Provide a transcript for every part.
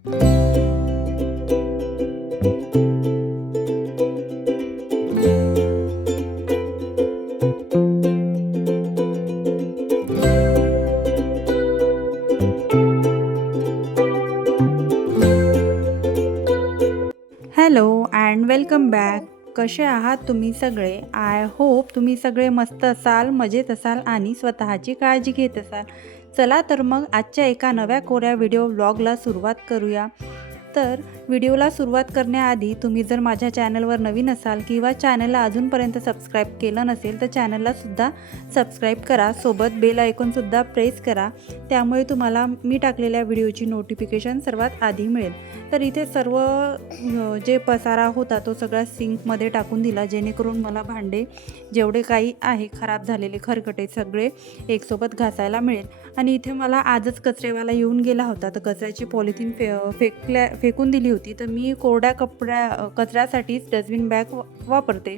Hello and welcome back. कसे आहात तुम्ही सगळे? आय होप तुम्ही सगळे मस्त असाल, मजेत असाल आणि स्वतःची काळजी घेत असाल. चला तर मग आजच्या एका नव्या कोऱ्या व्हिडिओ व्लॉगला सुरुवात करूया. तर व्हिडिओला सुरुवात करण्याआधी तुम्ही जर माझ्या चॅनलवर नवीन असाल किंवा चॅनलला अजूनपर्यंत सबस्क्राईब केलं नसेल तर चॅनललासुद्धा सबस्क्राईब करा. सोबत बेल आयकॉनसुद्धा प्रेस करा. त्यामुळे तुम्हाला मी टाकलेल्या व्हिडिओची नोटिफिकेशन सर्वात आधी मिळेल. तर इथे सर्व जे पसारा होता तो सगळा सिंकमध्ये टाकून दिला, जेणेकरून मला भांडे जेवढे काही आहे खराब झालेले खरकटे सगळे एकसोबत घासायला मिळेल. आणि इथे मला आजच कचरेवाला येऊन गेला होता, तर कचऱ्याची पॉलिथिन फेकून दिली होती. तर मी कोरड्या कचऱ्यासाठीच डस्टबिन बॅग वापरते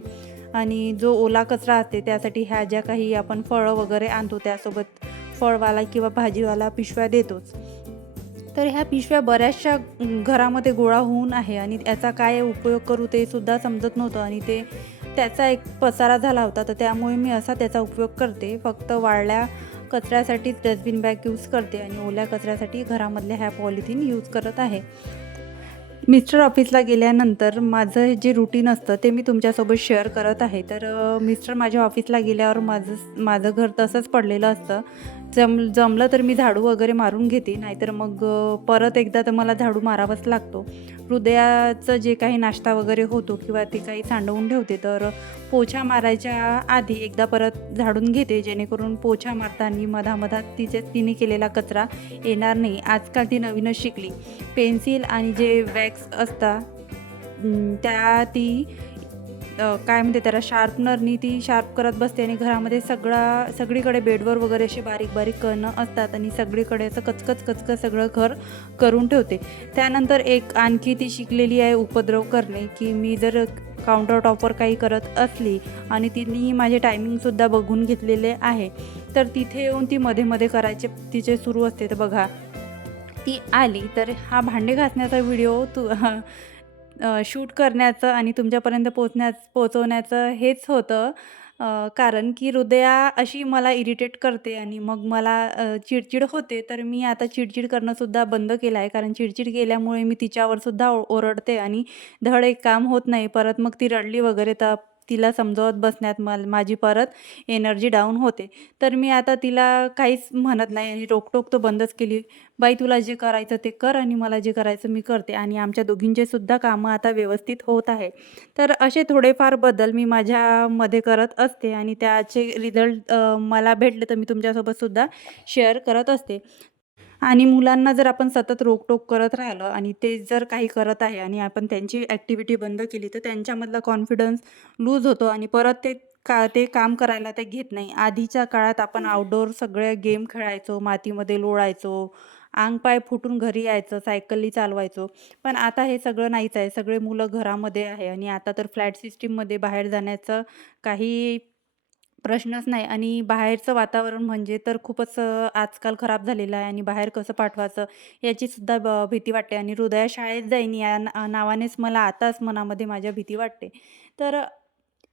आणि जो ओला कचरा असते त्यासाठी ह्या ज्या काही आपण फळं वगैरे आणतो त्यासोबत फळवाला किंवा भाजीवाला पिशव्या देतोच. तर ह्या पिशव्या बऱ्याचशा घरामध्ये गोळा होऊन आहे आणि याचा काय उपयोग करू ते सुद्धा समजत नव्हतं आणि त्याचा एक पसारा झाला होता. तर त्यामुळे मी असा त्याचा उपयोग करते. फक्त वाळल्या कचऱ्यासाठीच डस्टबिन बॅग यूज करते आणि ओल्या कचऱ्यासाठी घरामधल्या ह्या पॉलिथिन यूज करत आहे. मिस्टर ऑफिसला गेल्यानंतर माझं जे रुटीन असतं ते मी तुमच्यासोबत शेअर करत आहे. तर मिस्टर माझ्या ऑफिसला गेल्यावर माझं घर तसंच पडलेलं असतं. जमलं तर मी झाडू वगैरे मारून घेते, नाहीतर मग परत एकदा तर मला झाडू मारावाच लागतो. हृदयाचं जे काही नाश्ता वगैरे होतो किंवा ते काही सांडवून ठेवते, तर पोछा मारायच्या आधी एकदा परत झाडून घेते, जेणेकरून पोछा मारताना मधामधात तिने केलेला कचरा येणार नाही. आजकाल ती नवीनच शिकली. पेन्सिल आणि जे वॅक्स असतात ती काय म्हणते त्याला, शार्पनरनी ती शार्प करत बसते आणि घरामध्ये सगळीकडे बेडवर वगैरे असे बारीक बारीक कणं असतात आणि सगळीकडे असं कचकच सगळं घर करून ठेवते. त्यानंतर एक आणखी ती शिकलेली आहे उपद्रव करणे, की मी जर काउंटर टॉपवर काही करत असली आणि तिने माझे टायमिंगसुद्धा बघून घेतलेले आहे, तर तिथे येऊन ती मध्ये मध्ये करायचे तिचे सुरू असते. तर बघा, ती आली तर हा भांडे घासण्याचा व्हिडिओ शूट करण्याचं आणि तुमच्यापर्यंत पोहोचवण्याचं हेच होतं. कारण की हृदया अशी मला इरिटेट करते आणि मग मला चिडचिड होते. तर मी आता चिडचिड करणंसुद्धा बंद केलं आहे, कारण चिडचिड केल्यामुळे मी तिच्यावरसुद्धा ओरडते आणि धड एक काम होत नाही. परत मग ती रडली वगैरे तर तिला समजावत बसण्यात माझी परत एनर्जी डाऊन होते. तर मी आता तिला काहीच म्हणत नाही आणि रोकटोक तर बंदच केली. बाई, तुला जे करायचं ते कर आणि मला जे करायचं मी करते आणि आमच्या दोघींचे सुद्धा कामं आता व्यवस्थित होत आहे. तर असे थोडेफार बदल मी माझ्यामध्ये करत असते आणि त्याचे रिझल्ट मला भेटले तर मी तुमच्यासोबत सुद्धा शेअर करत असते. आणि मुलांना जर आपण सतत रोकटोक करत राहिलं आणि ते जर काही करत आहे आणि आपण त्यांची ॲक्टिव्हिटी बंद केली, तर त्यांच्यामधला कॉन्फिडन्स लूज होतो आणि परत ते काम करायला ते घेत नाही. आधीच्या काळात आपण आउटडोअर सगळे गेम खेळायचो, मातीमध्ये लोळायचो, अंगपाय फुटून घरी यायचं, सायकली चालवायचो. पण आता हे सगळं नाहीच आहे. सगळे मुलं घरामध्ये आहे आणि आता तर फ्लॅट सिस्टीममध्ये बाहेर जाण्याचं काही प्रश्नच नाही आणि बाहेरचं वातावरण म्हणजे तर खूपच आजकाल खराब झालेलं आहे आणि बाहेर कसं पाठवायचं याचीसुद्धा भीती वाटते आणि हृदया शाळेत जाईन या नावानेच मला आताच मनामध्ये माझ्या भीती वाटते. तर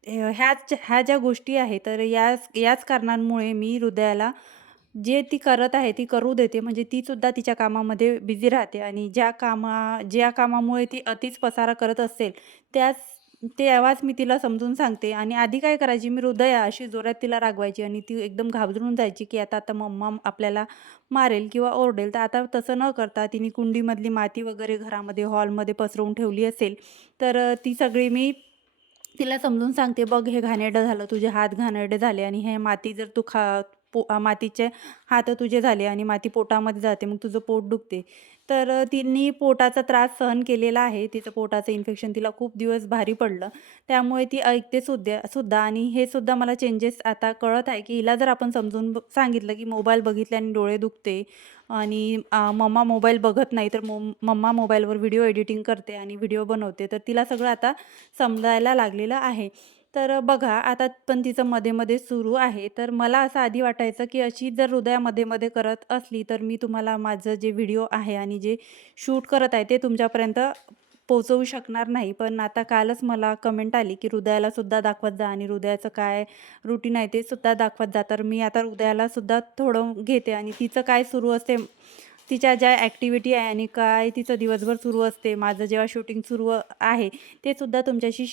ह्या ज्या गोष्टी आहेत, तर याच कारणांमुळे मी हृदयाला जे ती करत आहे ती करू देते. म्हणजे तीसुद्धा तिच्या कामामध्ये बिझी राहते आणि ज्या कामामुळे ती अतिच पसारा करत असेल त्याच तेव्हाच मी तिला समजून सांगते. आणि आधी काय करायची, मी हृदया अशी जोरात तिला रागवायची आणि ती एकदम घाबरून जायची, की आता मम्मा आपल्याला मारेल किंवा ओरडेल. तर आता तसं न करता तिने कुंडीमधली माती वगैरे घरामध्ये हॉलमध्ये पसरवून ठेवली असेल, तर ती सगळी मी तिला समजून सांगते, "बघ, हे घाणेरडं झालं, तुझे हात घाणेरडे झाले आणि हे माती जर तू मातीचे हात तुझे झाले आणि माती पोटामध्ये जाते, मग तुझं पोट दुखते." तर तिने पोटाचा त्रास सहन केलेला आहे. तिचं पोटाचं इन्फेक्शन तिला खूप दिवस भारी पडलं. त्यामुळे ती ऐकते सुद्धा आणि हे सुद्धा मला चेंजेस आता कळत आहे, की हिला जर आपण समजून सांगितलं, की मोबाईल बघितल्याने डोळे दुखते आणि मम्मा मोबाईल बघत नाही, तर मम्मा मोबाईलवर व्हिडिओ एडिटिंग करते आणि व्हिडिओ बनवते. तर तिला सगळं आता समजायला लागलेलं आहे. तर बघा आता पण तिचं मध्ये-मध्ये सुरू आहे. तर मला असं आधी वाटायचं, की अशी जर हृदया मध्ये-मध्ये करत असली, तर मी तुम्हाला माझं जे व्हिडिओ आहे आणि जे शूट करत आहे, ते तुमच्यापर्यंत पोहोचवू शकणार नाही. पण आता कालच मला कमेंट आली, की हृदयाला सुद्धा दाखवत जा आणि हृदयाचं काय रूटीन आहे ते सुद्धा दाखवत जा. तर मी आता हृदयाला सुद्धा थोडं घेते आणि तिचं काय सुरू असते, तिच्या ज्या ॲक्टिव्हिटी आहे आणि काय तिचं दिवसभर सुरू असते, माझं जेव्हा शूटिंग सुरू आहे, ते सुद्धा तुमच्याशी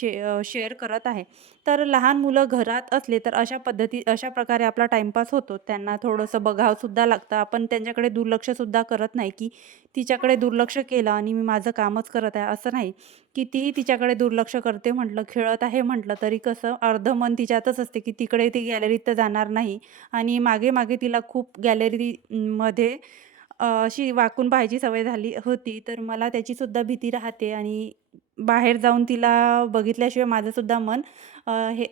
शेअर करत आहे. तर लहान मुलं घरात असले तर अशा प्रकारे आपला टाईमपास होतो. त्यांना थोडंसं बघावंसुद्धा लागतं. आपण त्यांच्याकडे दुर्लक्षसुद्धा करत नाही, की तिच्याकडे दुर्लक्ष केलं आणि मी माझं कामच करत आहे, असं नाही. कितीही तिच्याकडे दुर्लक्ष करते म्हटलं, खेळत आहे म्हटलं, तरी कसं अर्धं मन तिच्यातच असते, की तिकडे ती गॅलरीत तर जाणार नाही आणि मागे-मागे तिला खूप गॅलरीमध्ये अशी वाकून पाहायची सवय झाली होती. तर मला त्याचीसुद्धा भीती राहते आणि बाहेर जाऊन तिला बघितल्याशिवाय माझंसुद्धा मन हे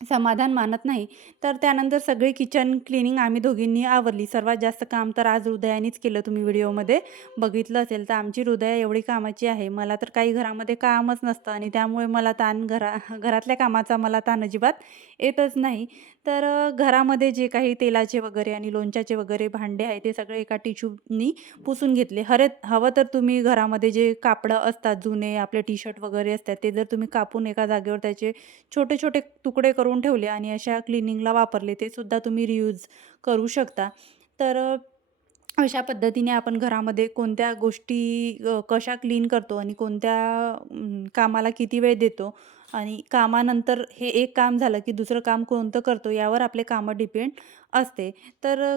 समाधान मानत नाही. तर त्यानंतर सगळी किचन क्लीनिंग आम्ही दोघींनी आवरली. सर्वात जास्त काम तर आज हृदयानीच केलं. तुम्ही व्हिडिओमध्ये बघितलं असेल, तर आमची हृदया एवढी कामाची आहे. मला तर काही घरामध्ये कामच नसतं आणि त्यामुळे मला घरातल्या कामाचा मला ताण अजिबात येतच नाही. तर घरामध्ये जे काही तेलाचे वगैरे आणि लोणच्याचे वगैरे भांडे आहे, ते सगळे एका टिश्यूनी पुसून घेतले. हवं तर तुम्ही घरामध्ये जे कापडं असतात जुने, आपले टी-शर्ट वगैरे असतात, ते जर तुम्ही कापून एका जागेवर त्याचे छोटे-छोटे तुकडे करून ठेवले आणि अशा क्लिनिंगला वापरले, ते सुद्धा तुम्ही रियूज करू शकता. तर अशा पद्धतीने आपण घरामध्ये कोणत्या गोष्टी कशा क्लीन करतो आणि कोणत्या कामाला किती वेळ देतो आणि कामानंतर हे एक काम झालं, की दुसरं काम कोणतं करतो यावर आपले कामं डिपेंड असते. तर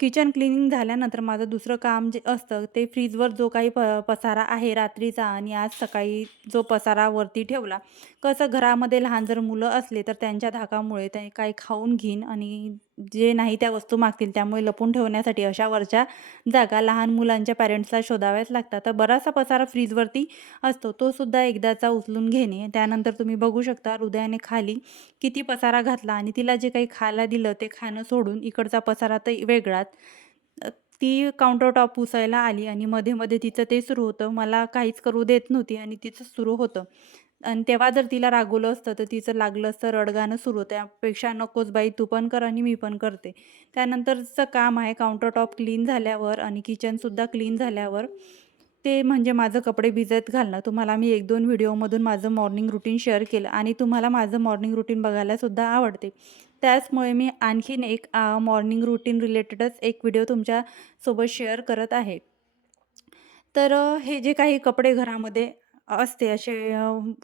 किचन क्लीनिंग झाल्यानंतर माझं दुसरं काम जे असतं ते फ्रीजवर जो काही पसारा आहे रात्रीचा आणि आज सकाळी जो पसारा वरती ठेवला. कसं घरामध्ये लहान जर मुलं असले तर त्यांच्या धाकामुळे ते काही खाऊन घेईन आणि जे नाही त्या वस्तू मागतील, त्यामुळे लपून ठेवण्यासाठी अशा वरच्या जागा लहान मुलांच्या पॅरेंट्सला शोधाव्याच लागतात. तर बराचसा पसारा फ्रीजवरती असतो, तो सुद्धा एकदाचा उचलून घेणे. त्यानंतर तुम्ही बघू शकता हृदयाने खाली किती पसारा घातला आणि तिला जे काही खायला दिलं ते खाणं सोडून इकडचा पसारा तर वेगळाच. अ, ती काउंटर टॉप पुसायला आली आणि मध्ये-मध्ये तिचं ते सुरू होतं. मला काहीच करू देत नव्हती आणि तिचं सुरू होतं. आणि तेव्हा जर तिला रागवलं असतं, तर तिचं लागलं असतं रडगाणं सुरू. त्यापेक्षा नकोच बाई, तू पण कर आणि मी पण करते. त्यानंतरचं काम आहे काउंटर टॉप क्लीन झाल्यावर आणि किचनसुद्धा क्लीन झाल्यावर, ते म्हणजे माझं कपडे भिजत घालणं. तुम्हाला मी 1-2 व्हिडिओमधून माझं मॉर्निंग रुटीन शेअर केलं आणि तुम्हाला माझं मॉर्निंग रुटीन बघायलासुद्धा आवडते. त्याचमुळे मी आणखीन एक मॉर्निंग रुटीन रिलेटेडच एक व्हिडिओ तुमच्यासोबत शेअर करत आहे. तर हे जे काही कपडे घरामध्ये असते असे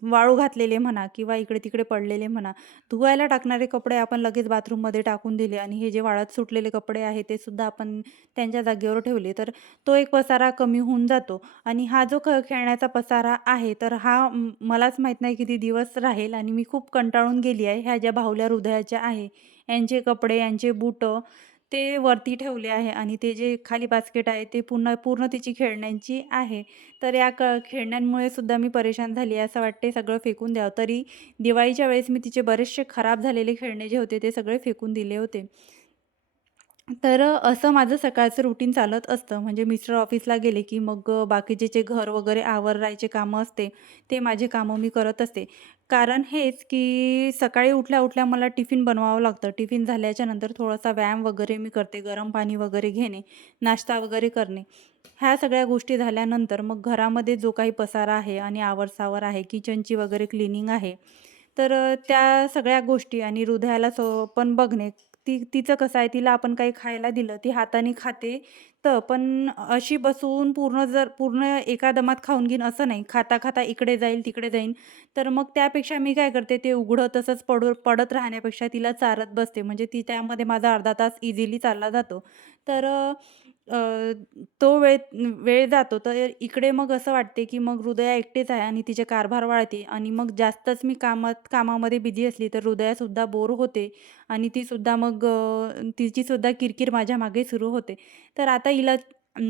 वाळू घातलेले म्हणा किंवा इकडे-तिकडे पडलेले म्हणा, धुवायला टाकणारे कपडे आपण लगेच बाथरूममध्ये टाकून दिले आणि हे जे वाळत सुटलेले कपडे आहेत ते सुद्धा आपण त्यांच्या जागेवर ठेवले, तर तो एक पसारा कमी होऊन जातो. आणि हा जो खेळण्याचा पसारा आहे, तर हा मलाच माहीत नाही किती दिवस राहील आणि मी खूप कंटाळून गेली आहे. ह्या ज्या बाहुल्या हृदयाच्या आहे, यांचे कपडे, यांचे बुटं ते वरती ठेवले आहे आणि ते जे खाली बास्केट आहे ते पूर्ण पूर्ण तिची खेळण्यांची आहे. तर या खेळण्यांमुळे सुद्धा मी परेशान झाली आहे. असं वाटते सगळं फेकून द्यावं. तरी दिवाळीच्या वेळेस मी तिचे बरेचसे खराब झालेले खेळणे जे होते ते सगळे फेकून दिले होते. तर असं माझं सकाळचं रुटीन चालत असतं. म्हणजे मिस्टर ऑफिसला गेले, की मग बाकीचे जे घर वगैरे आवरायचे कामं असते, ते माझे कामं मी करत असते. कारण हेच, की सकाळी उठल्या-उठल्या मला टिफिन बनवावं लागतं. टिफिन झाल्याच्या नंतर थोडासा व्यायाम वगैरे मी करते. गरम पाणी वगैरे घेणे, नाश्ता वगैरे करणे. ह्या सगळ्या गोष्टी झाल्यानंतर मग घरामध्ये जो काही पसारा आहे आणि आवर आहे, किचनची वगैरे क्लीनिंग आहे. तर त्या सगळ्या गोष्टी आणि हृदयाला पण बघणे. तिचं कसं आहे, तिला आपण काही खायला दिलं, ती हाताने खाते. पण अशी बसून पूर्ण एका दमात खाऊन घेईन असं नाही. खाता-खाता इकडे जाईल, तिकडे जाईन. तर मग त्यापेक्षा मी काय करते, ते उघडं तसंच पडत राहण्यापेक्षा तिला चारत बसते. म्हणजे ती त्यामध्ये माझा अर्धा तास इझिली चालला जातो. तर अ, तो वेळ वेळ जातो. तर इकडे मग असं वाटते, की मग हृदया एकटेच आहे आणि तिचे कारभार वाढते आणि मग जास्तच मी कामामध्ये बिझी असली, तर हृदयासुद्धा बोर होते आणि तीसुद्धा मग तिचीसुद्धा किरकिर माझ्या मागे सुरू होते. तर आता हिला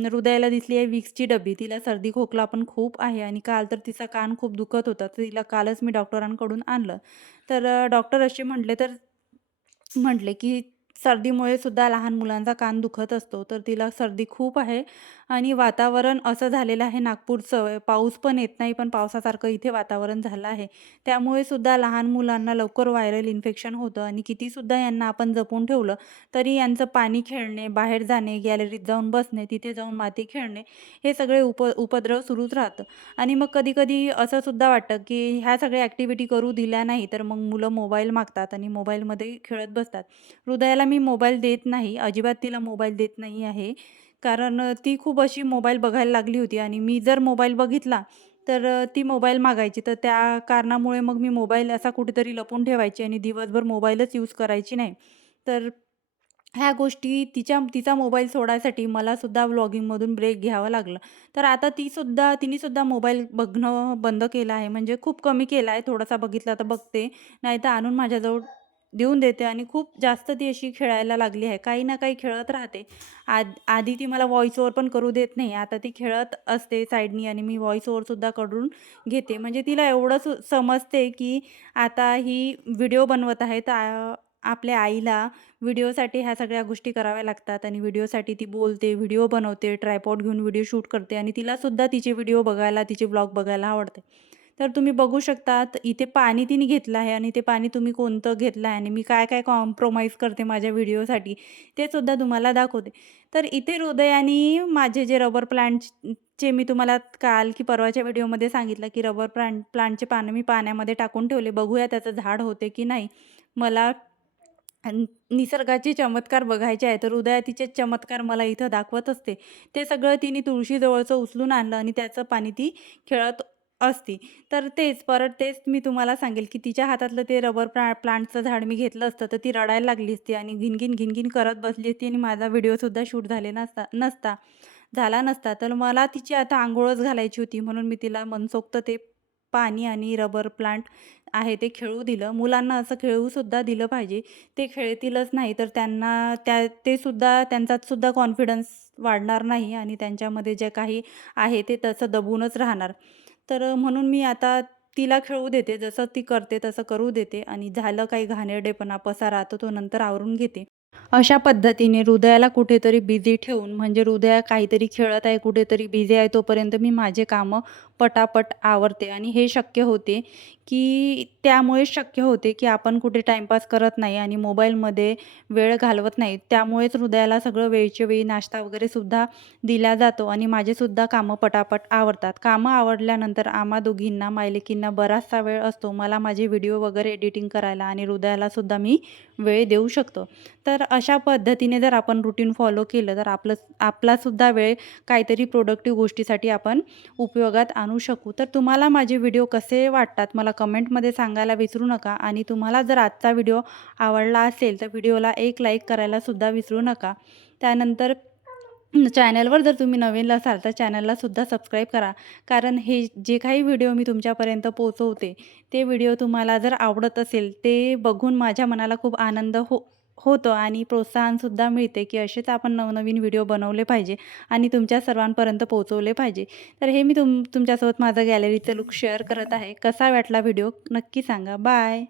हृदयाला दिसली आहे विक्सची डब्बी. तिला सर्दी खोकला पण खूप आहे आणि काल तर तिचा कान खूप दुखत होता. तर तिला कालच मी डॉक्टरांकडून आणलं. तर डॉक्टर असे म्हटले, की सर्दीमुळे सुद्धा लहान मुलांचा कान दुखत असतो. तर तिला सर्दी खूप आहे आणि वातावरण असं झालेलं आहे नागपूरचं, पाऊस पण येत नाही, पण पावसासारखं इथे वातावरण झालं आहे. त्यामुळे सुद्धा लहान मुलांना लवकर व्हायरल इन्फेक्शन होतं आणि कितीसुद्धा यांना आपण जपून ठेवलं, तरी यांचं पाणी खेळणे, बाहेर जाणे, गॅलरीत जाऊन बसणे, तिथे जाऊन माती खेळणे, हे सगळे उपद्रव सुरूच राहतं. आणि मग कधी-कधी असं सुद्धा वाटतं, की ह्या सगळ्या ॲक्टिव्हिटी करू दिल्या नाही, तर मग मुलं मोबाईल मागतात आणि मोबाईलमध्ये खेळत बसतात. हृदयाला मी मोबाईल देत नाही, अजिबात तिला मोबाईल देत नाही आहे. कारण ती खूप अशी मोबाईल बघायला लागली होती आणि मी जर मोबाईल बघितला, तर ती मोबाईल मागायची. तर त्या कारणामुळे मग मी मोबाईल असा कुठेतरी लपवून ठेवायची आणि दिवसभर मोबाईलच यूज करायची नाही. तर ह्या गोष्टी तिचा मोबाईल सोडायसाठी मलासुद्धा व्लॉगिंगमधून ब्रेक घ्यावं लागलं. तर आता तिनेसुद्धा मोबाईल बघणं बंद केलं आहे. म्हणजे खूप कमी केला आहे. थोडासा बघितला तर बघते, नाहीतर आणून माझ्याजवळ देऊन देते आणि खूप जास्त ती अशी खेळायला लागली आहे. काही ना काही खेळत राहते. आधी ती मला व्हॉईस ओव्हर पण करू देत नाही. आता ती खेळत असते साईडनी आणि मी व्हॉईस ओव्हरसुद्धा करून घेते. म्हणजे तिला एवढं समजते, की आता ही व्हिडिओ बनवत आहे, तर आपल्या आईला व्हिडिओसाठी ह्या सगळ्या गोष्टी कराव्या लागतात आणि व्हिडिओसाठी ती बोलते, व्हिडिओ बनवते, ट्रायपॉड घेऊन व्हिडिओ शूट करते आणि तिलासुद्धा तिचे व्हिडिओ बघायला, तिचे व्लॉग बघायला आवडते. तर तुम्ही बघू शकतात इथे पाणी तिने घेतलं आहे आणि ते पाणी तुम्ही कोणतं घेतलं आहे आणि मी काय-काय कॉम्प्रोमाईज करते माझ्या व्हिडिओसाठी, ते सुद्धा तुम्हाला दाखवते. तर इथे हृदयाने माझे जे रबर प्लांटचे मी तुम्हाला काल की परवाच्या व्हिडिओमध्ये सांगितलं, की रबर प्लांटचे पानं मी पाण्यामध्ये टाकून ठेवले. बघूया त्याचं झाड होते की नाही. मला निसर्गाचे चमत्कार बघायचे आहे, तर हृदया तिचे चमत्कार मला इथं दाखवत असते. ते सगळं तिने तुळशीजवळचं उचलून आणलं आणि त्याचं पाणी ती खेळत असती. तर तेच मी तुम्हाला सांगेल, की तिच्या हातातलं ते रबर प्लांटचं झाड मी घेतलं असतं, तर ती रडायला लागली असती आणि घिनघिन, घिनघिन करत बसली असती आणि माझा व्हिडिओसुद्धा शूट झाला नसता. तर मला तिची आता अंघोळच घालायची होती, म्हणून मी तिला मनसोक्त ते पाणी आणि रबर प्लांट आहे ते खेळू दिलं. मुलांना असं खेळूसुद्धा दिलं पाहिजे. ते खेळतीलच नाही तर त्यांना त्यांचात सुद्धा कॉन्फिडन्स वाढणार नाही आणि त्यांच्यामध्ये जे काही आहे ते तसं दबूनच राहणार. तर म्हणून मी आता तिला खेळू देते. जसं ती करते तसं करू देते आणि झालं काही घाणेरडेपणा, पसारा तर तो नंतर आवरून घेते. अशा पद्धतीने हृदयाला कुठेतरी बिझी ठेवून म्हणजे हृदया काहीतरी खेळत आहे, कुठेतरी बिझी आहे तोपर्यंत मी माझे कामं पटापट आवरते आणि हे शक्य होते, की त्यामुळेच शक्य होते, की आपण कुठे टाईमपास करत नाही आणि मोबाईलमध्ये वेळ घालवत नाही. त्यामुळेच हृदयाला सगळं वेळच्या वेळी नाश्ता वगैरे सुद्धा दिला जातो आणि माझेसुद्धा कामं पटापट आवरतात. कामं आवरल्यानंतर आम्हा दोघींना, मायलेकींना बराचसा वेळ असतो. मला माझे व्हिडिओ वगैरे एडिटिंग करायला आणि हृदयालासुद्धा मी वेळ देऊ शकतो. तर अशा पद्धतीने जर आपण रुटीन फॉलो केलं तर आपलासुद्धा वेळ काहीतरी प्रोडक्टिव्ह गोष्टीसाठी आपण उपयोगात आणू शकू. तर तुम्हाला माझे व्हिडिओ कसे वाटतात मला कमेंटमध्ये सांगायला विसरू नका आणि तुम्हाला जर आजचा व्हिडिओ आवडला असेल तर व्हिडिओला एक लाईक करायलासुद्धा विसरू नका. त्यानंतर चॅनलवर जर तुम्ही नवीन असाल तर चॅनललासुद्धा सबस्क्राईब करा. कारण हे जे काही व्हिडिओ मी तुमच्यापर्यंत पोहोचवते ते व्हिडिओ तुम्हाला जर आवडत असेल ते बघून माझ्या मनाला खूप आनंद होतो आणि प्रोत्साहनसुद्धा मिळते, की असेच आपण नवनवीन व्हिडिओ बनवले पाहिजे आणि तुमच्या सर्वांपर्यंत पोहोचवले पाहिजे. तर हे मी तुमच्यासोबत माझं गॅलरीचं लूक शेअर करत आहे. कसा वाटला व्हिडिओ नक्की सांगा. बाय.